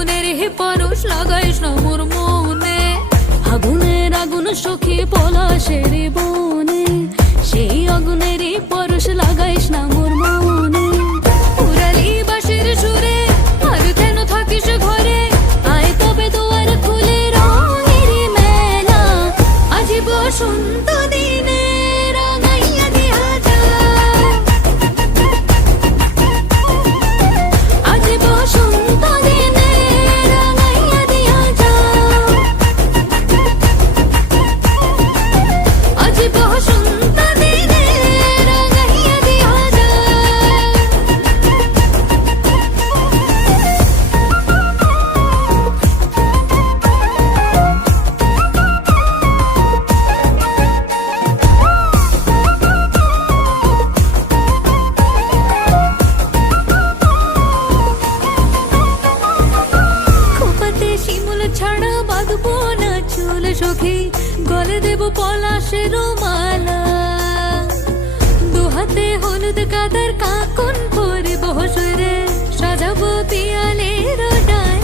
আগুনের হে পরশ লাগাইস না মোর মনে, আগুনের আগুন সখী পলাশের বনে, সেই আগুনের পরশ লাগাইস না মোর মনে। উড়ালি বাঁশির সুরে আর কেন থাকিস ঘরে, আয় তবে দুয়ার খুলে রঙের মেলা, আজি বসন্ত দিনে রাঙাইয়া দিয়া যায়, আজি বসন্ত দিনে রাঙাইয়া দিয়া যায়, আজি বসন্ত দিনে রাঙাইয়া দিয়া যায়। খোপাতে শিমুল ছাড়া বাঁধবো না চুল সখী, গলে দেব পলাশের মালা, দুহাতে হলুদ কাদার কাকন পরিব সরে, সাজাবো পিয়ালের ডালা।